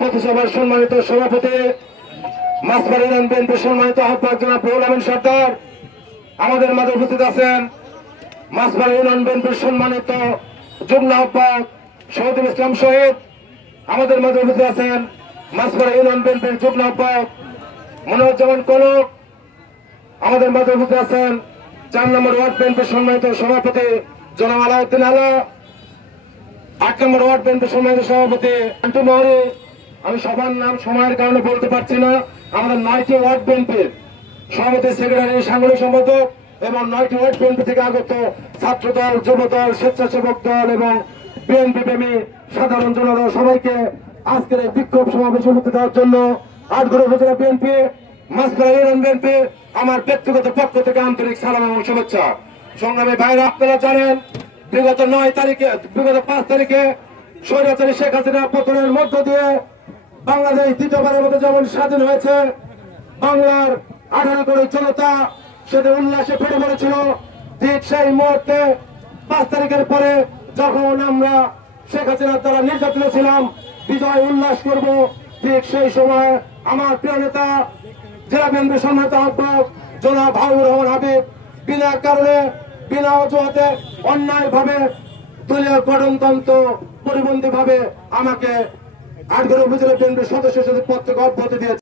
পথসভার সম্মানিত সভাপতি মাসবার ইউনিয়ন বিএনপির সম্মানিত আহ্বায়ক জনাব রুহুল আমিন সরদার আমাদের মাঝে উপস্থিত আছেন। মাসবার ইউনিয়ন বিএনপির সম্মানিত যুগ্ম আহ্বায়ক শহীদুল ইসলাম শহীদ আমাদের মাঝে উপস্থিত আছেন। মাসবার ইউনিয়ন বিএনপির যুগ্ম আহ্বায়ক মনোজ্জামান কনক আমাদের মাঝে উপস্থিত আছেন। 4 নম্বর ওয়ার্ড বিএনপির সম্মানিত সভাপতি জনাব আলাউদ্দিন আলা, 8 নম্বর ওয়ার্ড বিএনপির সম্মানিত সভাপতি আন্টু মহরি। আমি সবার নাম সময়ের কারণে বলতে পারছি না। আমাদের 9টি ওয়ার্ড বিএনপির সভাপতি, সেক্রেটারি, সাংগঠনিক সম্পাদক এবং 9টি ওয়ার্ড বিএনপি থেকে আগত ছাত্র দল, যুব দল, স্বেচ্ছাসেবক দল এবং বিএনপি প্রেমী সাধারণ জনতা সবাইকে আজকের এই বিক্ষোভ সমাবেশে উপস্থিত হওয়ার জন্য আটঘর উপজেলা বিএনপি, মাসবার ইউনিয়ন বিএনপি আমার ব্যক্তিগত পক্ষ থেকে আন্তরিক সালাম এবং শুভেচ্ছা। সংগ্রামী ভাইরা, আপনারা জানেন বিগত 5 তারিখে স্বৈরাচারী শেখ হাসিনা পতনের মধ্য দিয়ে বাংলাদেশ দ্বিতীয়বারের মতো যেমন স্বাধীন হয়েছে, বাংলার 18 কোটি জনতা সেটা উল্লাসে ফেটে পড়েছিল। ঠিক সেই মুহূর্তে 5 তারিখের পরে যখন আমরা শেখ হাসিনার দ্বারা নির্যাতিত ছিলাম, বিজয় উল্লাস করব, ঠিক সেই সময় আমার প্রিয় নেতা জেলা বিএনপির সম্মানিত আহ্বায়ক জনাব হাবিবুর রহমান হাবিব বিনা কারণে, বিনা অজুহাতে, অন্যায় ভাবে, দলীয় গঠনতন্ত্র পরিপন্থী ভাবে আমাকে আটঘর উপজেলা বিএনপির সদস্য পদ থেকে অব্যাহতি দিয়েছে।